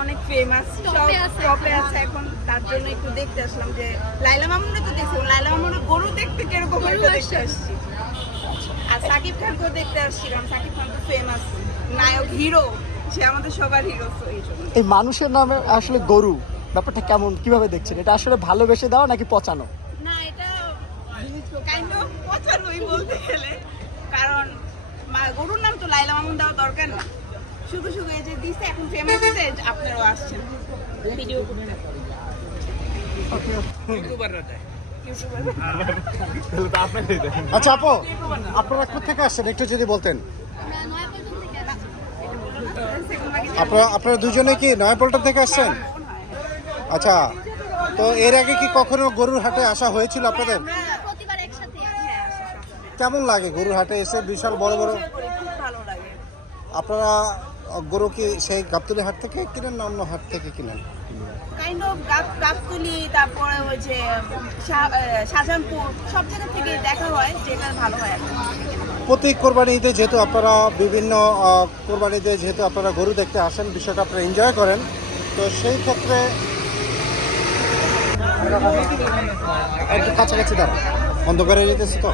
অনেক ফেমাস টপে আছে। এখন তার জন্য একটু দেখতে আসলাম যে লাইলা মামুনে তো দেখছি। লাইলা মামুনের গরু দেখতে কীরকম দেখতে আসছি। আর সাকিব খানকেও দেখতে আসছি কারণ সাকিব খান তো ফেমাস নায়ক হিরো সে আমাদের সবার হিরো এই মানুষের নামে আসলে গরু ব্যাপারটা কেমন কীভাবে দেখছেন? এটা আসলে ভালোবেসে দেওয়া নাকি পচানো? না এটা কাইন্ড অফ পচানোই বলতে গেলে। কারণ মা- গরুর নাম তো লাইলা মামুন দেওয়া দরকার না। শুধু শুধু এই যে দিছে এখন ফেমাস হয়েছে আপনারাও আসছেন ভিডিও করতে ইউটিউবার আচ্ছা আপু আপনারা কোথেকে আসছেন একটু যদি বলতেন। আপনারা আপনারা দুজনে কি নয়াপল্টন থেকে আসছেন আচ্ছা তো এর আগে কি কখনো গরুর হাটে আসা হয়েছিল আপনাদের। হ্যাঁ। কেমন লাগে গরুর হাটে এসে বিশাল বড় বড় Enjoy করি, খুব ভালো লাগে আপনারা গরু কি সেই গাবতলি হাট থেকে কিনেন না অন্য হাট থেকে কিনেন? কাইন্ড অফ গাপ গাবতুলি তারপরে ওই যে শাহজাহানপুর সব জায়গা থেকে দেখা হয় যেটা ভালো হয় প্রতি কোরবানি ঈদে যেহেতু আপনারা বিভিন্ন কোরবানি ঈদে যেহেতু আপনারা গরু দেখতে আসেন বিষয়টা আপনারা এনজয় করেন। তো সেই ক্ষেত্রে একটু কাছাকাছি দাঁড়ান। অন্ধকারে যেতেছে তো?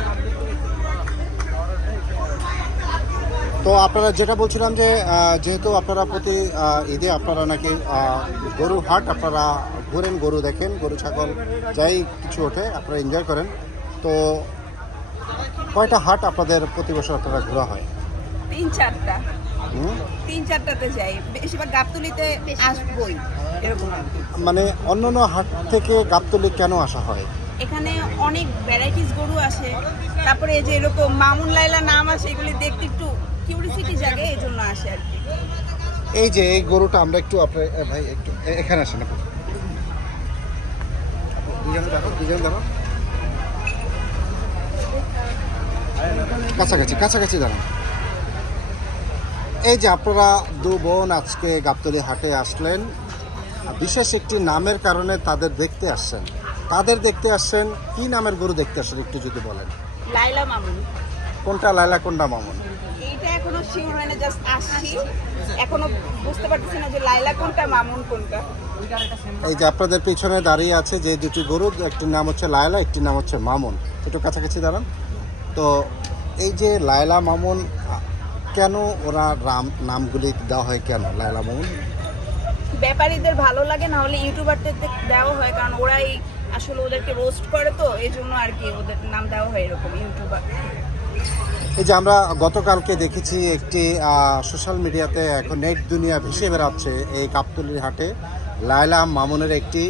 তো আপনারা যেটা বলছিলাম যে যেহেতু আপনারা প্রতি ঈদে আপনারা নাকি গরু হাট আপনারা ঘুরেন গরু দেখেন গরু ছাগল যাই কিছু ওঠে আপনারা এনজয় করেন। তো কয়টা হাট আপনাদের প্রতি বছর আপনারা ঘোরা হয়? তিন চারটা। হুম? তিন চারটাতে যাই। বেশিরভাগ গাবতুলিতে আসবই এরকম মানে অন্য অন্য হাট থেকে গাবতলি কেন আসা হয়? এখানে অনেক ভ্যারাইটিস গরু আসে। তারপরে যে এরকম মামুন লাইলা নাম আসে, এগুলি দেখতে একটু কিউরিসিটি জাগে এই জন্য আসে আর এই যে এই গরুটা আমরা একটু আপনার ভাই, একটু এখানে আসেন আপনি। দুজন দেখো দুজন দেখো। কাছাকাছি কাছাকাছি দাঁড়ান। এই যে আপনারা দু বোন আজকে গাবতলি হাটে আসলেন বিশেষ একটি নামের কারণে তাদের দেখতে আসছেন। তাদের দেখতে আসছেন কি নামের গরু দেখতে আসছেন একটু যদি বলেন? লাইলা মামুন। কোনটা লাইলা কোনটা মামুন? এইটা এখনও শিওর হয় না জাস্ট আসছি। এখনও বুঝতে পারতেছি না যে লাইলা কোনটা মামুন কোনটা। এই যে আপনাদের পিছনে দাঁড়িয়ে আছে যে দুটি গরু একটির নাম হচ্ছে লায়লা একটির নাম হচ্ছে মামুন। একটু কাছাকাছি দাঁড়ান। তো এই যে লায়লা মামুন কেন ওরা রাম নামগুলি দেওয়া হয় কেন লায়লা মামুন? ব্যাপারীদের ভালো লাগে না হলে ইউটিউবারদের দেওয়া হয় কারণ ওরাই আসলে ওদেরকে রোস্ট করে তো এই জন্য আর কি ওদের নাম দেওয়া হয় এরকম ইউটিউবার। এই যে আমরা গতকালকে দেখেছি একটি সোশ্যাল মিডিয়াতে এখন নেট দুনিয়া ভেসে বেড়াচ্ছে এই কাপতলির হাটে। লায়লা মামুনের একটি